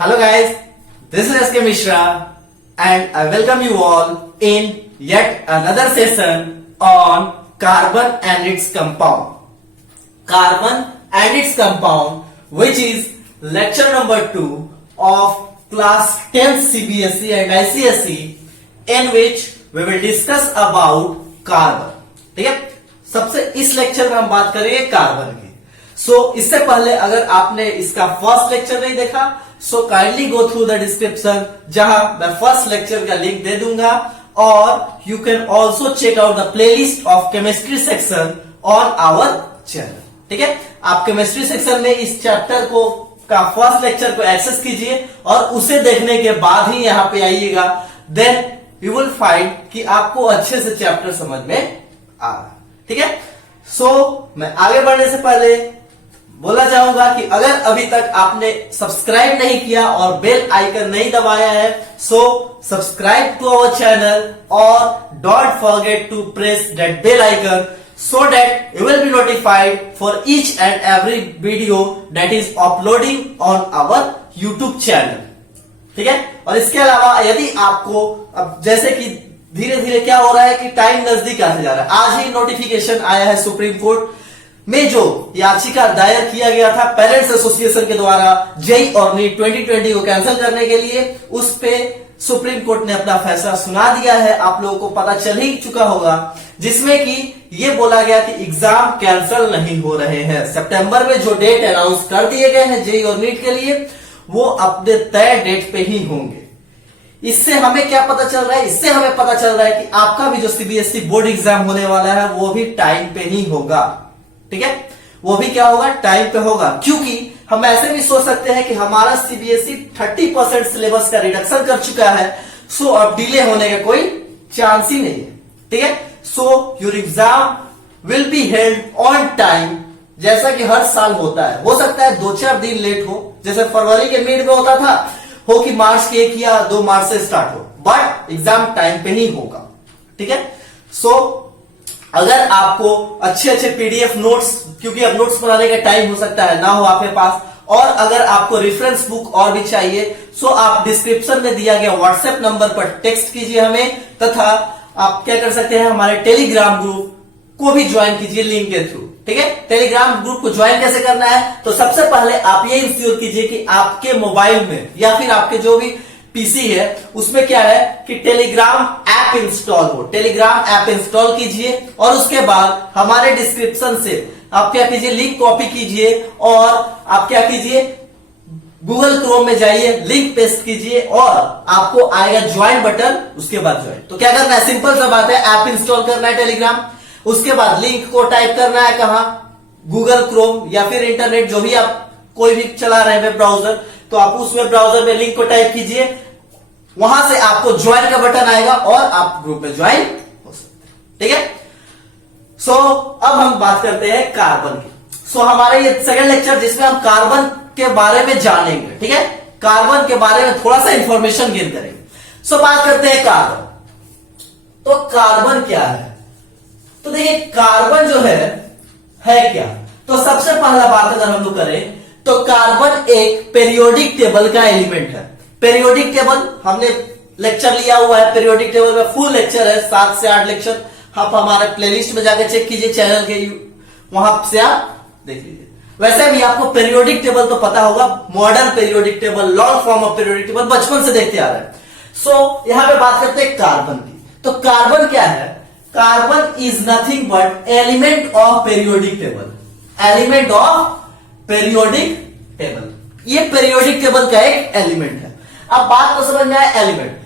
Hello guys, this is SK Mishra and I welcome you all in yet another session on carbon and its compound. Carbon and its compound, which is lecture number 2 of class 10 CBSE and ICSE, in which we will discuss about carbon. ठीक है, सबसे इस lecture में हम बात करेंगे carbon की. इससे पहले अगर आपने इसका फर्स्ट लेक्चर नहीं देखा, so kindly go through the description, जहां मैं फर्स्ट लेक्चर का लिंक दे दूंगा, और you can also check out the playlist of chemistry section on our channel. ठीक है, आप केमिस्ट्री सेक्शन में इस चैप्टर को का फर्स्ट लेक्चर को एक्सेस कीजिए और उसे देखने के बाद ही यहां पे आइएगा. देन यू विल फाइंड कि आपको अच्छे से चैप्टर समझ में आ रहा. ठीक है, मैं आगे बढ़ने से पहले बोलना चाहूंगा कि अगर अभी तक आपने सब्सक्राइब नहीं किया और बेल आइकन नहीं दबाया है, so subscribe to our channel और don't forget to press that bell icon so that you will be notified for each and every video that is uploading on our YouTube channel. ठीक है, और इसके अलावा यदि आपको अब जैसे कि धीरे धीरे क्या हो रहा है कि टाइम नजदीक आते जा रहा है. आज ही नोटिफिकेशन आया है सुप्रीम कोर्ट में, जो याचिका दायर किया गया था पेरेंट्स एसोसिएशन के द्वारा जेई और नीट 2020 को कैंसिल करने के लिए, उस पे सुप्रीम कोर्ट ने अपना फैसला सुना दिया है. आप लोगों को पता चल ही चुका होगा, जिसमें कि ये बोला गया कि एग्जाम कैंसिल नहीं हो रहे हैं. सितंबर में जो डेट अनाउंस कर दिए गए हैं जेई और नीट के लिए, वो अपने तय डेट पे ही होंगे. इससे हमें क्या पता चल रहा है? इससे हमें पता चल रहा है कि आपका भी जो सीबीएसई बोर्ड एग्जाम होने वाला है वो भी टाइम पे ही होगा. ठीक है, वो भी क्या होगा? टाइम पे होगा. क्योंकि हम ऐसे भी सोच सकते हैं कि हमारा सीबीएसई 30% सिलेबस का रिडक्शन कर चुका है, सो अब डिले होने का कोई चांस ही नहीं है. ठीक है, so your exam will be held on time, जैसा कि हर साल होता है. हो सकता है 2-4 दिन लेट हो, जैसे फरवरी के मिड में होता था, हो कि मार्च के 1 या 2 मार्च से स्टार्ट हो, बट एग्जाम टाइम पे ही होगा. ठीक है, अगर आपको अच्छे पीडीएफ नोट्स, क्योंकि अब नोट्स बनाने का टाइम हो सकता है ना हो आपके पास, और अगर आपको रेफरेंस बुक और भी चाहिए, आप डिस्क्रिप्शन में दिया गया व्हाट्सएप नंबर पर टेक्स्ट कीजिए हमें, तथा आप क्या कर सकते हैं, हमारे टेलीग्राम ग्रुप को भी ज्वाइन कीजिए लिंक के थ्रू. ठीक है, टेलीग्राम ग्रुप को ज्वाइन कैसे करना है? तो सबसे पहले आप ये इंश्योर कीजिए कि आपके मोबाइल में या फिर आपके जो भी पीसी है उसमें क्या है कि टेलीग्राम ऐप इंस्टॉल हो. टेलीग्राम ऐप इंस्टॉल कीजिए और उसके बाद हमारे डिस्क्रिप्शन से आप क्या कीजिए, लिंक कॉपी कीजिए और आप क्या कीजिए, गूगल क्रोम में जाइए, लिंक पेस्ट कीजिए और आपको आएगा ज्वाइन बटन, उसके बाद ज्वाइन. तो क्या करना है? सिंपल सा बात है, ऐप इंस्टॉल करना है टेलीग्राम, उसके बाद लिंक को टाइप करना है कहां, गूगल क्रोम या फिर इंटरनेट जो भी आप कोई भी चला रहे हैं वेब ब्राउजर, तो आप उस वेब ब्राउजर में लिंक को टाइप कीजिए, वहां से आपको ज्वाइन का बटन आएगा और आप ग्रुप में ज्वाइन हो सकते हैं. ठीक है, अब हम बात करते हैं कार्बन की. हमारा ये सेकंड लेक्चर जिसमें हम कार्बन के बारे में जानेंगे. ठीक है, कार्बन के बारे में थोड़ा सा इंफॉर्मेशन गेन करेंगे. बात करते हैं कार्बन. तो कार्बन क्या है? तो देखिए, कार्बन जो है क्या? तो सबसे पहला बात अगर हम लोग करें तो कार्बन एक पेरियोडिक टेबल का एलिमेंट है. पेरियोडिक टेबल हमने लेक्चर लिया हुआ है, पेरियोडिक टेबल में फुल लेक्चर है, 7 से 8 लेक्चर. आप हमारे प्लेलिस्ट में जाकर चेक कीजिए चैनल के, वहां से आप देख लीजिए. वैसे भी आपको पेरियोडिक टेबल तो पता होगा, modern periodic table, long form of periodic table बचपन से देखते आ रहे हैं. यहां पे बात करते हैं कार्बन की. तो कार्बन क्या है? Carbon is nothing but element of periodic table. Element of periodic table, ये पेरियोडिक टेबल का एक एलिमेंट है. अब बात तो समझ में आया एलिमेंट.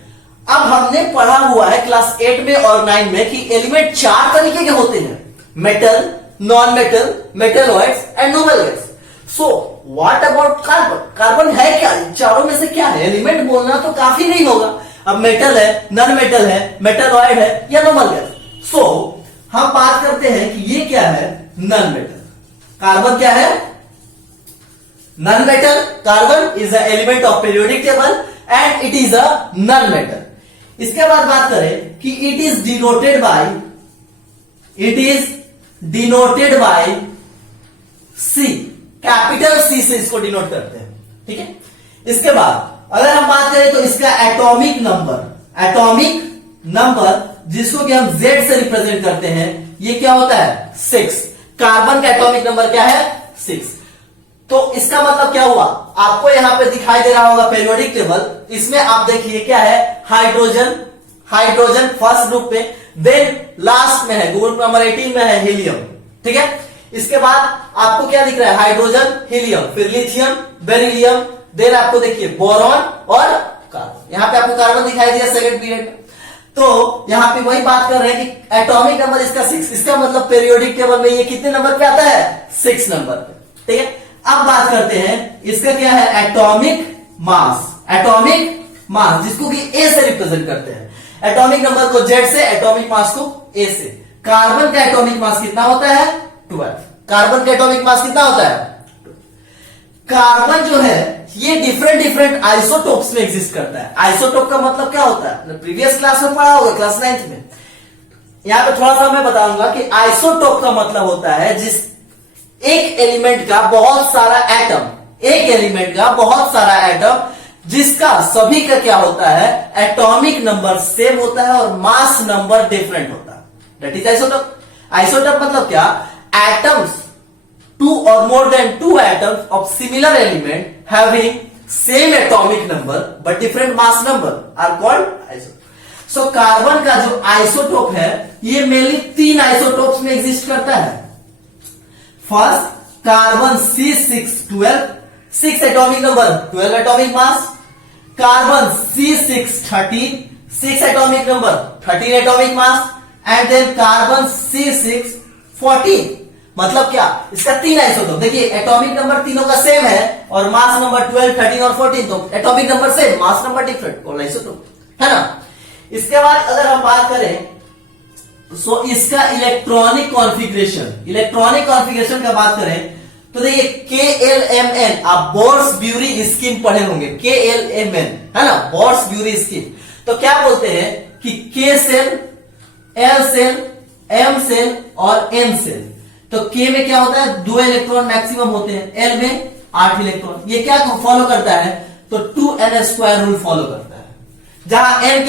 अब हमने पढ़ा हुआ है क्लास 8 में और 9 में कि एलिमेंट 4 तरीके के होते हैं, metal, non metal, metalloids and noble gas. What about carbon? Carbon है क्या? चारों में से क्या है? एलिमेंट बोलना तो काफी नहीं होगा. अब मेटल है, नॉन मेटल है, मेटलॉइड है या नोबल गैस. हम बात करते हैं कि ये क्या है, नॉन मेटल. कार्बन क्या है? Non metal. Carbon is a element of periodic table and it is a non metal. इसके बाद बात करें कि it is denoted by C, capital C से इसको डिनोट करते हैं. ठीक है, इसके बाद अगर हम बात करें तो इसका एटॉमिक नंबर जिसको कि हम Z से रिप्रेजेंट करते हैं, ये क्या होता है 6। कार्बन का एटॉमिक नंबर क्या है 6। तो इसका मतलब क्या हुआ, आपको यहां पे दिखाई दे रहा होगा पेरियोडिक टेबल। इसमें आप देखिए क्या है, हाइड्रोजन फर्स्ट ग्रुप पे, देन लास्ट में है ग्रुप नंबर 18 में है हीलियम। ठीक है, इसके बाद आपको क्या दिख रहा है, हाइड्रोजन, हीलियम, फिर लिथियम, बेरिलियम, देन आपको देखिए बोरॉन और कार्बन। यहां पे आपको कार्बन दिखाई दिया सेकंड पीरियड में। तो यहां पे वही बात कर रहे हैं कि एटॉमिक नंबर इसका 6, इसका मतलब पेरियोडिक टेबल में ये कितने नंबर पे आता है 6 नंबर पे। ठीक है, अब बात करते हैं इसका क्या है एटॉमिक मास जिसको कि ए से रिप्रेजेंट करते हैं। एटॉमिक नंबर को जेड से, एटॉमिक मास को ए से। कार्बन का एटॉमिक मास कितना होता है 12। कार्बन का एटॉमिक मास कितना होता है, कार्बन जो है ये डिफरेंट आइसोटोप्स में एग्जिस्ट करता है। आइसोटोप का मतलब क्या होता है, प्रीवियस क्लास में पढ़ा होगा, क्लास 9th में। यहां पे थोड़ा सा मैं बताऊंगा कि आइसोटोप का मतलब होता है जिस एक एलिमेंट का बहुत सारा एटम, जिसका सभी का क्या होता है एटॉमिक नंबर सेम होता है और मास नंबर डिफरेंट होता है, दैट इज आइसोटोप। आइसोटोप मतलब क्या, atoms 2 or more than 2 atoms of similar element having same atomic number but different mass number are called isotope. So carbon का जो isotope है ये मेनली 3 आइसोटोप्स में exist करता है। First carbon C612, 6 atomic number 12 atomic mass. Carbon C613, 6 atomic number 13 atomic mass. And then carbon C614, मतलब क्या, इसका 3 आइसोटोप। देखिए एटॉमिक नंबर तीनों का सेम है और मास नंबर 12, 13 और 14, तो atomic number same, mass number different और आइसोटोप है ना। इसके बाद अगर हम बात करें सो इसका इलेक्ट्रॉनिक कॉन्फ़िगरेशन का बात करें तो देखिए KLMN, आप बोर्स-ब्यूरी स्कीम पढ़े होंगे, KLMN है ना, बोर्स-ब्यूरी स्कीम। तो क्या बोलते हैं कि K shell, L shell, M shell और N सेल। तो K में क्या होता है 2 इलेक्ट्रॉन मैक्सिमम होते हैं, L में 8 इलेक्ट्रॉन। ये क्या फॉलो करता है, तो 2n² रूल फॉलो करता है। जहां N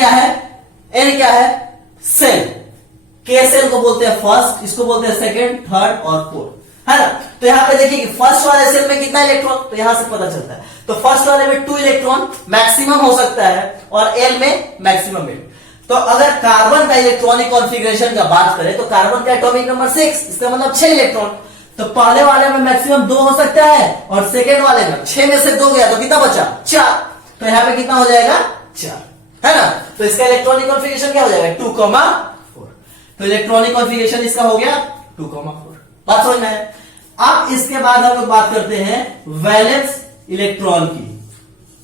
क्या है सेल, K सेल को बोलते हैं फर्स्ट, इसको बोलते हैं सेकंड, थर्ड और फोर्थ, है ना। तो यहां पे देखिए कि फर्स्ट वाले सेल में कितना इलेक्ट्रॉन, तो यहां से पता चलता है। तो फर्स्ट वाले में 2 इलेक्ट्रॉन मैक्सिमम हो सकता है और L में मैक्सिमम 8। तो अगर कार्बन का इलेक्ट्रॉनिक कॉन्फ़िगरेशन का बात करें तो कार्बन का एटॉमिक नंबर 6, इसका मतलब 6 इलेक्ट्रॉन। तो पहले वाले में मैक्सिमम 2 हो सकता है और सेकेंड वाले में 6 में से 2 गया तो कितना बचा 4। तो यहां पे कितना हो जाएगा 4, है ना। तो इसका इलेक्ट्रॉनिक कॉन्फ़िगरेशन क्या हो जाएगा 2,4। तो इलेक्ट्रॉनिक कॉन्फ़िगरेशन इसका हो गया 2,4। बात समझ में है। अब इसके बाद हम लोग बात करते हैं वैलेंस इलेक्ट्रॉन की।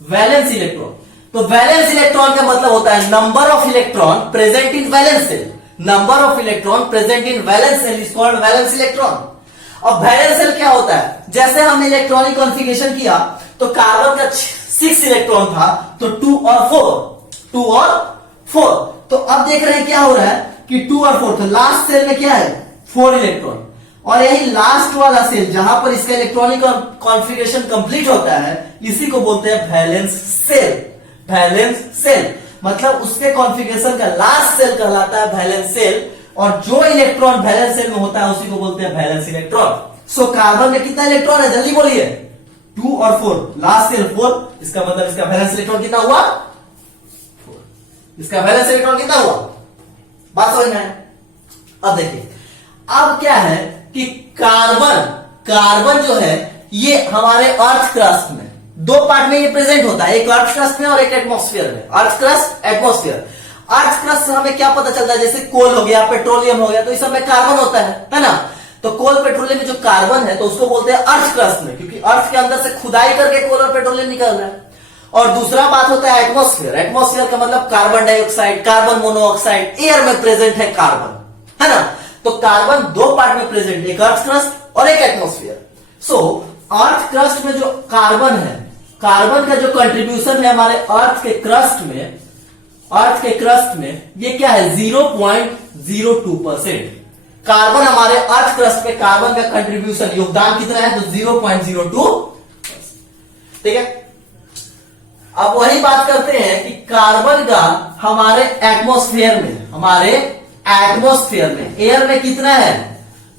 वैलेंस इलेक्ट्रॉन, तो वैलेंस इलेक्ट्रॉन का मतलब होता है number of electron present in valence shell. Number of electron present in valence shell is called valence electron. अब वैलेंस सेल क्या होता है, जैसे हमने इलेक्ट्रॉनिक कॉन्फ़िगरेशन किया तो कार्बन का 6 इलेक्ट्रॉन था, तो 2 और 4। तो अब देख रहे हैं क्या हो रहा है कि 2 और 4, तो लास्ट सेल में क्या है 4 इलेक्ट्रॉन, और यही लास्ट वाला सेल जहां पर इसका इलेक्ट्रॉनिक कॉन्फ़िगरेशन कंप्लीट होता है इसी को बोलते हैं वैलेंस सेल। वैलेंस सेल मतलब उसके कॉन्फ़िगरेशन का लास्ट सेल कहलाता है वैलेंस सेल, और जो इलेक्ट्रॉन वैलेंस सेल में होता है उसी को बोलते हैं वैलेंस इलेक्ट्रॉन। सो कार्बन में कितना इलेक्ट्रॉन है जल्दी बोलिए, 2 और 4, लास्ट सेल 4, इसका मतलब इसका वैलेंस इलेक्ट्रॉन कितना हुआ 4। इसका वैलेंस इलेक्ट्रॉन कितना हुआ, बात समझ में है। अब देखिए अब क्या है कि कार्बन जो है ये हमारे अर्थ क्रस्ट में 2 पार्ट में ये प्रेजेंट होता है, एक अर्थ क्रस्ट में और एक एटमॉस्फेयर में। Earth crust, atmosphere. Earth crust से हमें क्या पता चलता है, जैसे कोल हो गया, पेट्रोलियम हो गया, तो इस सब में कार्बन होता है ना। तो कोल पेट्रोलियम में जो कार्बन है तो उसको बोलते हैं अर्थ क्रस्ट में, क्योंकि अर्थ के अंदर से खुदाई करके कोल और पेट्रोलियम निकल रहा है। और दूसरा बात होता है एटमॉस्फेयर। एटमॉस्फेयर का मतलब carbon dioxide, carbon monoxide, air में प्रेजेंट है कार्बन, है ना। तो कार्बन 2 पार्ट में प्रेजेंट, एक अर्थ क्रस्ट और एक एटमॉस्फेयर। सो अर्थ क्रस्ट में जो कार्बन है, कार्बन का जो कंट्रीब्यूशन है हमारे अर्थ के क्रस्ट में ये क्या है 0.02%। कार्बन हमारे अर्थ क्रस्ट पे कार्बन का कंट्रीब्यूशन योगदान कितना है, तो 0.02%। ठीक है। अब वही बात करते हैं कि कार्बन का हमारे एटमॉस्फेयर में एयर में कितना है,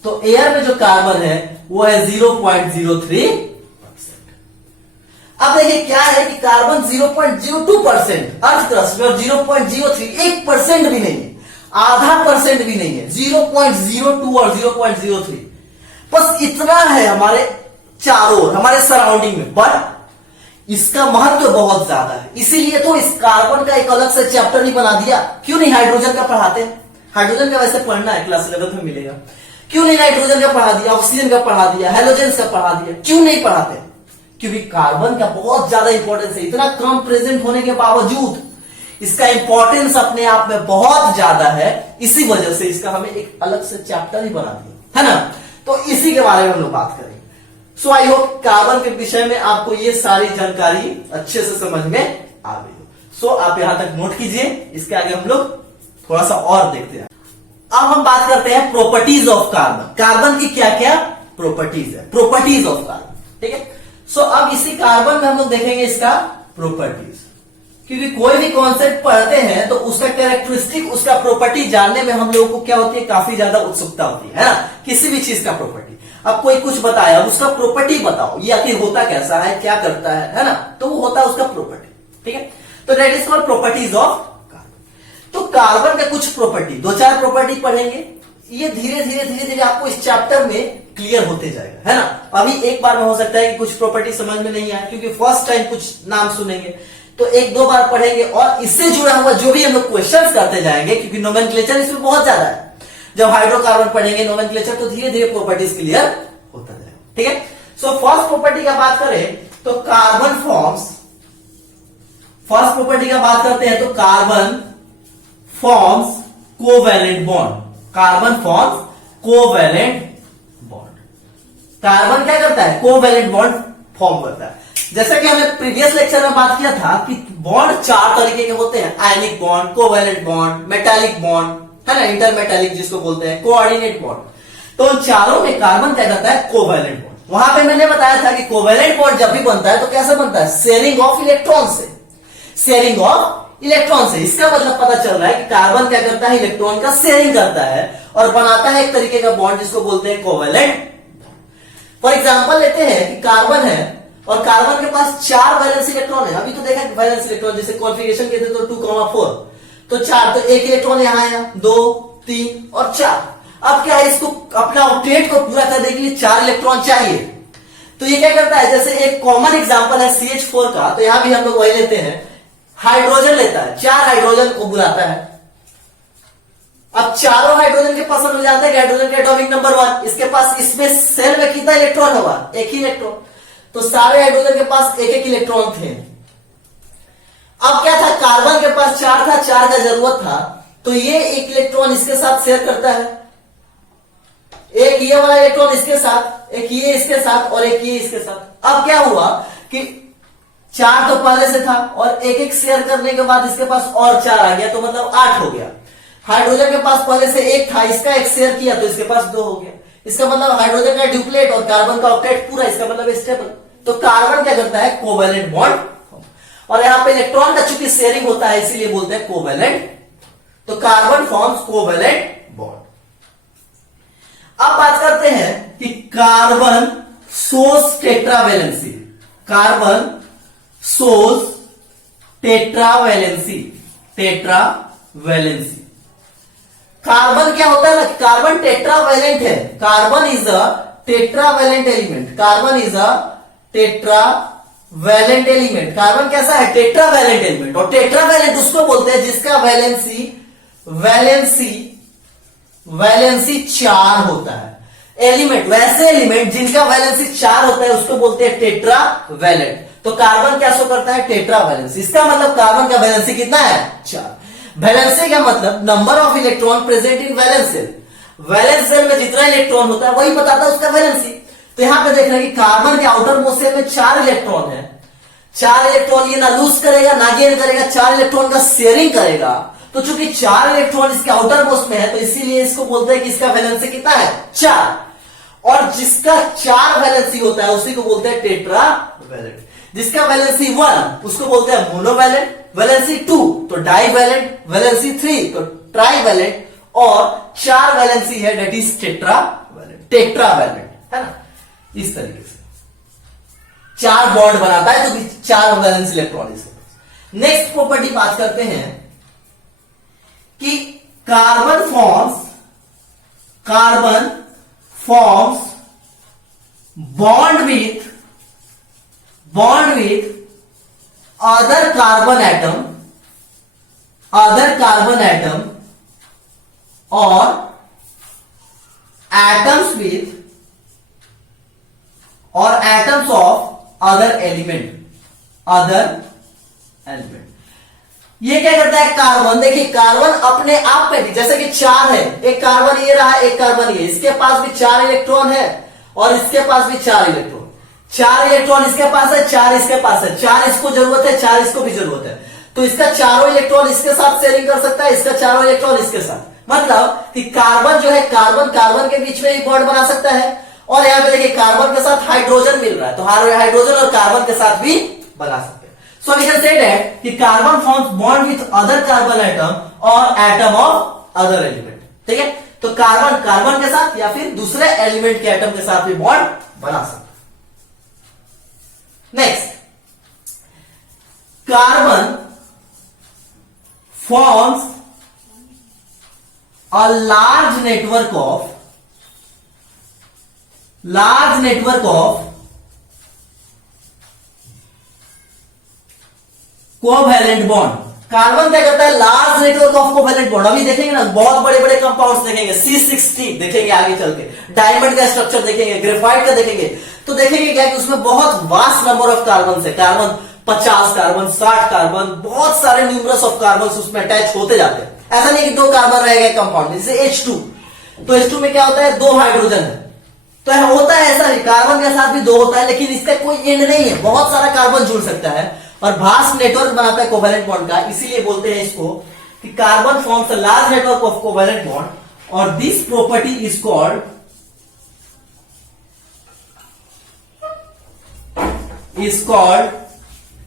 तो एयर में जो कार्बन है वो है 0.03%। अब देखिए क्या है कि कार्बन 0.02% अर्थ क्रस्ट में, और 0.03 1% भी नहीं है, आधा परसेंट भी नहीं है, 0.02 और 0.03 बस इतना है हमारे चारों ओर, हमारे सराउंडिंग में। बट इसका महत्व बहुत ज्यादा है, इसीलिए तो इस कार्बन का एक अलग से चैप्टर ही बना दिया। क्यों नहीं हाइड्रोजन का पढ़ाते हैं, हाइड्रोजन का वैसे पढ़ना है, क्लास 11 में मिलेगा। क्यों नहीं नाइट्रोजन का पढ़ा दिया, ऑक्सीजन का पढ़ा दिया, हेलोजन का पढ़ा दिया, क्यों नहीं पढ़ाते? क्योंकि कार्बन का बहुत ज्यादा इंपॉर्टेंस है, इतना कम प्रेजेंट होने के बावजूद इसका इंपॉर्टेंस अपने आप में बहुत ज्यादा है, इसी वजह से इसका हमें एक अलग से चैप्टर ही बना दिया है ना। तो इसी के बारे में हम लोग बात करेंगे। सो आई होप कार्बन के विषय में आपको ये सारी जानकारी अच्छे से समझ में आ गई हो। सो आप यहां तक नोट कीजिए, इसके आगे हम लोग थोड़ा सा और देखते हैं। अब हम बात करते हैं प्रॉपर्टीज ऑफ कार्बन। कार्बन की क्या क्या प्रॉपर्टीज है, प्रॉपर्टीज ऑफ कार्बन, ठीक है। सो अब इसी कार्बन में हम लोग देखेंगे इसका प्रॉपर्टीज, क्योंकि कोई भी कॉन्सेप्ट पढ़ते हैं तो उसका कैरेक्टरिस्टिक, उसका प्रॉपर्टी जानने में हम लोगों को क्या होती है, काफी ज्यादा उत्सुकता होती है ना, किसी भी चीज का प्रॉपर्टी। अब कोई कुछ बताया, उसका प्रॉपर्टी बताओ, ये आखिर होता कैसा है, क्या करता है ना, तो वो होता है उसका प्रॉपर्टी, ठीक है। तो that is called properties of carbon. तो कार्बन का कुछ प्रॉपर्टी, दो चार प्रॉपर्टी पढ़ेंगे, ये धीरे धीरे आपको इस चैप्टर में क्लियर होते जाएगा, है ना। अभी एक बार में हो सकता है कि कुछ प्रॉपर्टी समझ में नहीं आए, क्योंकि फर्स्ट टाइम कुछ नाम सुनेंगे, तो एक दो बार पढ़ेंगे और इससे जुड़ा हुआ जो भी हम लोग क्वेश्चंस करते जाएंगे, क्योंकि नोमेनक्लेचर इसमें बहुत ज्यादा है। जब हाइड्रोकार्बन पढ़ेंगे नोमेनक्लेचर, तो धीरे धीरे प्रॉपर्टीज क्लियर होता जाएगा, ठीक है। सो फर्स्ट प्रॉपर्टी का बात करें तो कार्बन फॉर्म्स, फर्स्ट प्रॉपर्टी का बात करते हैं तो carbon forms covalent bond. Carbon forms covalent bond. Carbon क्या करता है, कोवैलेंट बॉन्ड फॉर्म करता है। जैसा कि हमने प्रीवियस लेक्चर में बात किया था कि बॉन्ड चार तरीके के होते हैं, ionic bond, covalent bond, metallic bond, है ना, इंटरमेटालिक जिसको बोलते हैं, कोऑर्डिनेट बॉन्ड। तो उन चारों में कार्बन क्या करता है, कोवैलेंट बॉन्ड। वहां पे मैंने बताया था कि कोवैलेंट बॉन्ड जब भी बनता है तो कैसे बनता है, शेयरिंग ऑफ इलेक्ट्रॉन से, शेयरिंग ऑफ इलेक्ट्रॉन से। इसका मतलब पता चल रहा है कि कार्बन क्या करता है, इलेक्ट्रॉन का शेयरिंग करता है और बनाता है एक तरीके का बॉन्ड जिसको बोलते हैं कोवैलेंट। फॉर एग्जांपल लेते हैं कि कार्बन है और कार्बन के पास 4 वैलेंस इलेक्ट्रॉन है। अभी तो देखा वैलेंस इलेक्ट्रॉन जैसे कॉन्फिगरेशन के थे तो 2,4, तो 4, तो एक इलेक्ट्रॉन यहां है, 2, 3 और 4। अब क्या है, इसको अपना ऑक्टेट को पूरा करने के लिए 4 इलेक्ट्रॉन चाहिए। तो ये क्या करता है, जैसे एक कॉमन एग्जांपल है CH4 का, तो यहां भी हम लोग वही लेते हैं, हाइड्रोजन लेता है, 4 हाइड्रोजन को बुलाता है। अब चारों हाइड्रोजन के पास हम जानते हैं हाइड्रोजन का एटॉमिक नंबर 1, इसके पास इसमें सेल में कितना इलेक्ट्रॉन होगा, एक ही इलेक्ट्रॉन। तो सारे हाइड्रोजन के पास एक एक इलेक्ट्रॉन थे। अब क्या था, कार्बन के पास 4 था, 4 का जरूरत था, तो ये एक इलेक्ट्रॉन इसके साथ शेयर करता है, एक ये वाला इलेक्ट्रॉन इसके साथ, एक ये इसके साथ और एक ये इसके साथ। अब क्या हुआ कि 4 तो पहले से था और एक एक शेयर करने के बाद इसके पास और 4 आ गया, तो मतलब 8 हो गया। हाइड्रोजन के पास पहले से 1 था, इसका एक शेयर किया तो इसके पास 2 हो गया। इसका मतलब हाइड्रोजन का ड्यूप्लेट और कार्बन का ऑक्टेट पूरा, इसका मतलब स्टेबल। तो कार्बन क्या करता है, कोवैलेंट बॉन्ड, और यहां पे इलेक्ट्रॉन का चूंकि शेयरिंग होता है इसीलिए बोलते हैं कोवैलेंट। तो कार्बन फॉर्म्स कोवैलेंट बॉन्ड। अब बात करते हैं कि carbon shows tetravalency. Carbon shows tetravalency, tetravalency. Carbon क्या होता है ना, कार्बन टेट्रावैलेंट है। Carbon is a tetravalent element, carbon is a tetravalent element. Carbon कैसा है, टेट्रावैलेंट एलिमेंट। और टेट्रावैलेंट उसको बोलते हैं जिसका वैलेंसी 4 होता है। एलिमेंट, वैसे एलिमेंट जिनका वैलेंसी 4 होता है उसको बोलते हैं टेट्रावैलेंट। तो कार्बन क्या शो करता है, टेट्रावैलेंसी। इसका मतलब कार्बन का वैलेंसी कितना है, 4। वैलेंसी का मतलब number of electron present in valence shell. Valence shell में जितना इलेक्ट्रॉन होता है वही बताता है उसका वैलेंसी। तो यहां पे देख रहे हैं कि कार्बन के आउटर मोस्ट शेल में 4 इलेक्ट्रॉन है। 4 इलेक्ट्रॉन ये ना लूज करेगा ना गेन करेगा, 4 इलेक्ट्रॉन का शेयरिंग करेगा। तो चूंकि 4 इलेक्ट्रॉन इसके आउटर मोस्ट में है तो इसीलिए इसको बोलते हैं कि इसका वैलेंसी कितना है, 4। और जिसका 4 वैलेंसी होता है उसी को बोलते हैं टेट्रावैलेंट। जिसका वैलेंसी 1 उसको बोलते हैं मोनोवैलेंट, वैलेंसी 2 तो डाईवैलेंट, वैलेंसी 3 तो ट्राईवैलेंट, और 4 वैलेंसी है डेट इज टेट्रावैलेंट, है ना। इस तरीके से 4 बॉन्ड बनाता है तो 4 वैलेंस इलेक्ट्रॉन। नेक्स्ट प्रॉपर्टी बात करते हैं कि carbon forms bond with other carbon atom और atoms of other element। ये क्या करता है कार्बन, देखिए कार्बन अपने आप पे भी, जैसे कि 4 है, एक कार्बन ये रहा, एक कार्बन ये, इसके पास भी 4 इलेक्ट्रॉन है और इसके पास भी 4 इलेक्ट्रॉन, 4 इलेक्ट्रॉन इसके पास है, 4 इसके पास है, 4 इसको जरूरत है, 4 इसको भी जरूरत है, तो इसका चारों इलेक्ट्रॉन इसके साथ शेयरिंग कर सकता है, इसका चारों इलेक्ट्रॉन इसके साथ, मतलब कि कार्बन जो है कार्बन के बीच में भी बॉन्ड बना सकता है। और यहां पे देखिए कार्बन के साथ हाइड्रोजन मिल रहा है, तो हाइड्रोजन और कार्बन के साथ भी बना सकते हैं। So we can say that कि carbon forms bond with other carbon atom और एटम ऑफ अदर एलिमेंट, ठीक है। तो कार्बन के साथ या फिर दूसरे एलिमेंट के एटम के साथ भी बॉन्ड बना सकते हैं। Next, carbon forms a large network of covalent bond. Carbon क्या करता है, large network of covalent bond. अभी देखेंगे ना, बहुत बड़े बड़े कंपाउंड्स देखेंगे, C60 देखेंगे आगे चल के, डायमंड का स्ट्रक्चर देखेंगे, ग्रेफाइट का देखेंगे, तो देखेंगे क्या कि उसमें बहुत वास्ट नंबर ऑफ कार्बन है, कार्बन 50 कार्बन, 60 कार्बन, बहुत सारे न्यूमरस ऑफ कार्बन उसमें अटैच होते जाते हैं। ऐसा नहीं कि 2 कार्बन रह गए कंपाउंड, जैसे H2, तो H2 में क्या होता है, 2 हाइड्रोजन है, तो होता है ऐसा नहीं, कार्बन के साथ भी 2 होता है, लेकिन इसका कोई एंड नहीं है, बहुत सारा कार्बन जुड़ सकता है और वास्ट नेटवर्क बनाता है कोवैलेंट बॉन्ड का। इसीलिए बोलते हैं इसको कि carbon forms a large network of covalent bond, और this property is called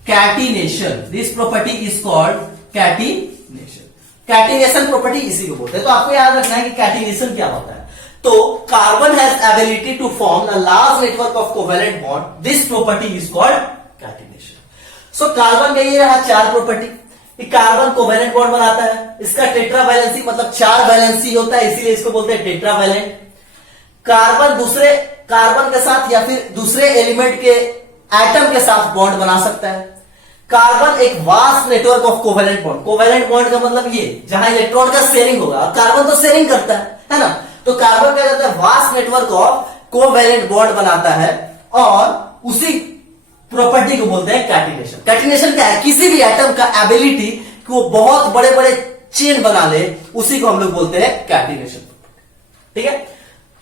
catenation. This property is called catenation. Catenation property इसी को बोलते हैं। तो आपको याद रखना है कि कैटिनेशन क्या होता है। तो carbon has ability to form a large network of covalent bond, this property is called catenation. So carbon का ये रहा 4 प्रॉपर्टी कि कार्बन कोवैलेंट बॉन्ड बनाता है, इसका टेट्रावैलेंसी मतलब 4 वैलेंसी होता है, इसीलिए इसको बोलते हैं टेट्रावैलेंट। कार्बन दूसरे कार्बन के साथ या फिर दूसरे एलिमेंट के एटम के साथ बॉन्ड बना सकता है। कार्बन एक vast network of covalent bond. Covalent bond का मतलब ये जहां इलेक्ट्रॉन का शेयरिंग होगा, कार्बन तो शेयरिंग करता है ना, तो कार्बन क्या करता है, vast network of covalent bond बनाता है, और उसी प्रॉपर्टी को बोलते हैं कैटिनेशन। कैटिनेशन क्या है, किसी भी एटम का एबिलिटी कि वो बहुत बड़े बड़े चेन बना ले, उसी को हम लोग बोलते हैं कैटिनेशन, ठीक है।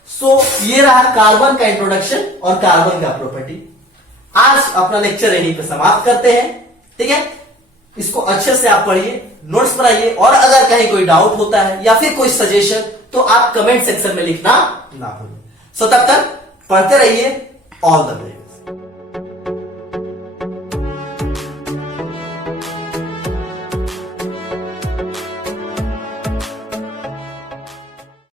सो ये रहा कार्बन का इंट्रोडक्शन और कार्बन का प्रॉपर्टी। आज अपना लेक्चर यहीं पे समाप्त करते हैं, ठीक है। इसको अच्छे से आप पढ़िए, नोट्स बनाइए, और अगर कहीं कोई डाउट होता है या फिर कोई सजेशन तो आप कमेंट सेक्शन में लिखना ना भूलिए। सो तब तक पढ़ते रहिए। All the best.